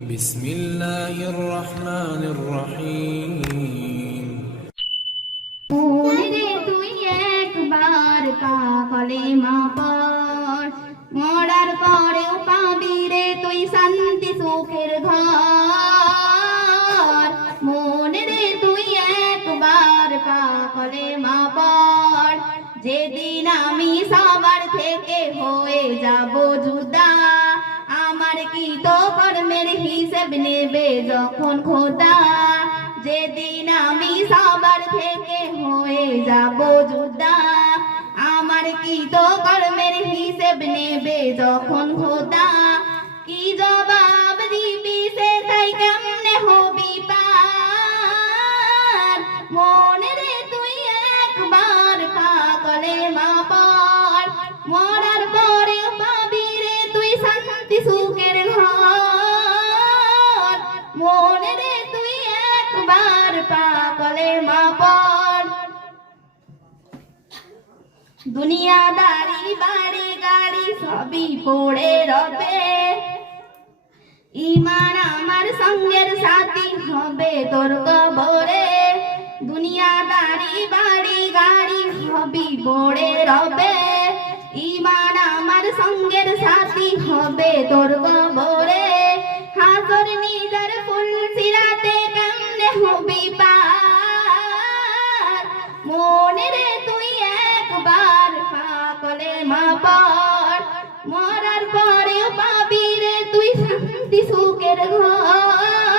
بسم الله الرحمن الرحيم রে তুই একবার কালেমা পড়, মরার পরেও পাবি রে তুই শান্তি সুখের ঘর। মনে রে তুই একবার কালেমা পড়, যেদিন আমি সবার থেকে হয়ে যাব জুদা, আমার কি তো কর্মের হিসেব নেবে যখন খোদা। যেদিন আমি সবার থেকে হয়ে যাব জুদা, আমার কি তো কর্মের হিসেব নেবে যখন খোদা। কি জবাব দিবি সে তাই কেমনে হবি পার। মনে রে তুই একবার কালেমা পড়, মরার পরে পাবি রে তুই শান্তি সুখের ঘর। মনে রে তুই একবার কালেমা পড়। দুনিয়াদারি বাড়ি গাড়ি সবই পড়ে রবে, ঈমান আমার সঙ্গের সাথী হবে তোর কবরে। দুনিয়াদারি বাড়ি গাড়ি সবই পড়ে রবে, ঈমান আমার সঙ্গের সাথী হবে তোর কবরে। হাসর নিজের ফুল সিরাতে কেমনে হবি পার। মনে রে তুই একবার কালেমা পড়, মরার পরে পাবি রে তুই শান্তি সুখের ঘর।